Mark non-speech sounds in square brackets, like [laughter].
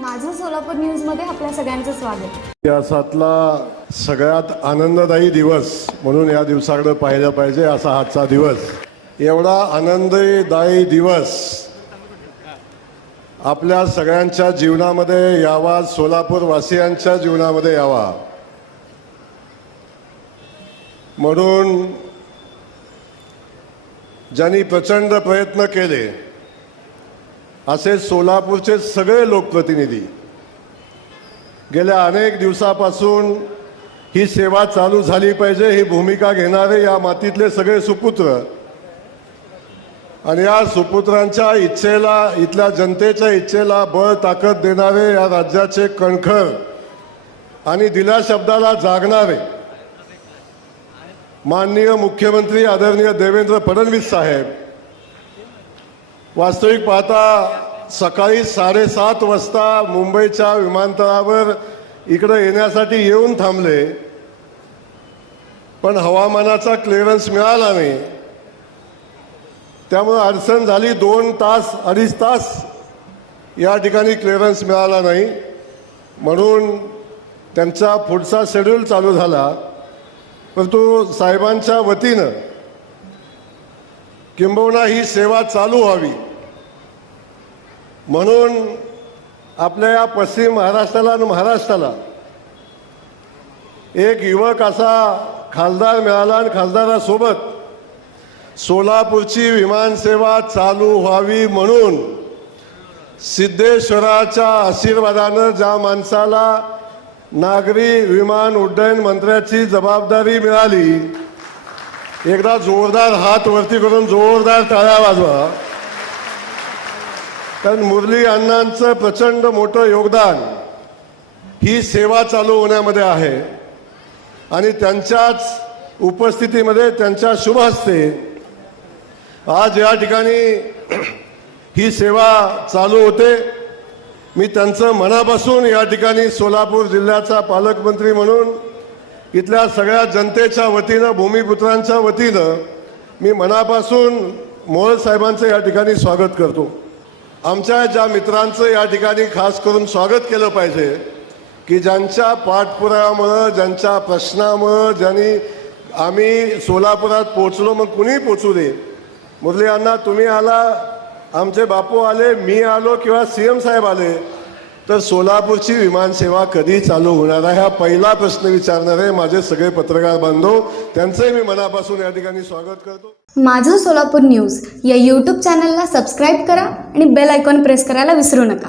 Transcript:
माझं सोलापूर न्यूजमध्ये आपल्या सगळ्यांचं स्वागत. इतिहासातला सगळ्यात आनंददायी दिवस म्हणून या दिवसाकडे पाहिलं पाहिजे असा आजचा दिवस. एवढा आनंददायी दिवस आपल्या सगळ्यांच्या जीवनामध्ये यावा सोलापूर वासियांच्या जीवनामध्ये यावा. म्हणून ज्यांनी प्रचंड प्रयत्न केले असे सोलापूरचे सगळे लोकप्रतिनिधी गेल्या अनेक दिवसापासून ही सेवा चालू झाली पाहिजे ही भूमिका घेणारे या मातीतले सगळे सुपुत्र. आणि या सुपुत्रांच्या इच्छेला इथल्या जनतेच्या इच्छेला बळ ताकद देणारे या राज्याचे कणखर आणि दिल्या शब्दाला जागणारे माननीय मुख्यमंत्री आदरणीय देवेंद्र फडणवीस साहेब वास्तविक पाहता सकाळी साडेसात वाजता मुंबईच्या विमानतळावर इकडं येण्यासाठी येऊन थांबले. पण हवामानाचा क्लिअरन्स मिळाला नाही. त्यामुळं अडचण झाली दोन तास अडीच तास या ठिकाणी क्लिअरन्स मिळाला नाही. म्हणून त्यांचा पुढचा शेड्यूल चालू झाला. परंतु साहेबांच्या वतीनं किंबहुना ही सेवा चालू व्हावी. म्हणून आपल्या या पश्चिम महाराष्ट्राला आणि महाराष्ट्राला एक युवक असा खासदार मिळाला आणि खासदारासोबत सोलापूरची विमानसेवा चालू व्हावी म्हणून सिद्धेश्वराच्या आशीर्वादानं ज्या माणसाला नागरी विमान उड्डयन मंत्र्याची जबाबदारी मिळाली एकदा जोरदार हात वरती करून जोरदार टाळ्या वाजवा. कारण मुरली अण्णांचं प्रचंड मोठं योगदान ही सेवा चालू होण्यामध्ये आहे. आणि त्यांच्याच उपस्थितीमध्ये त्यांच्या शुभ हस्ते आज या ठिकाणी [clears throat] ही सेवा चालू होते. मी त्यांचं मनापासून या ठिकाणी सोलापूर जिल्ह्याचा पालकमंत्री म्हणून इथल्या सगळ्या जनतेच्या वतीनं भूमिपुत्रांच्या वतीनं मी मनापासून मोहळ साहेबांचं या ठिकाणी स्वागत करतो. आमच्या ज्या मित्रांचं या ठिकाणी खास करून स्वागत केलं पाहिजे की ज्यांच्या पाठपुराव्यामुळं ज्यांच्या प्रश्नामुळं ज्यांनी आम्ही सोलापुरात पोचलो मग कुणीही पोचू दे. मुरली अण्णा तुम्ही आला आमचे बापू आले मी आलो किंवा सी एम साहेब आले तर सोलापूरची विमानसेवा कधी चालू होणार आहे? हा पहिला प्रश्न विचारणारे माझे सगळे पत्रकार बांधव त्यांचंही मी मनापासून या ठिकाणी स्वागत करतो. माझं सोलापूर न्यूज या यूट्यूब चॅनलला सबस्क्राईब करा आणि बेल आयकॉन प्रेस करायला विसरू नका.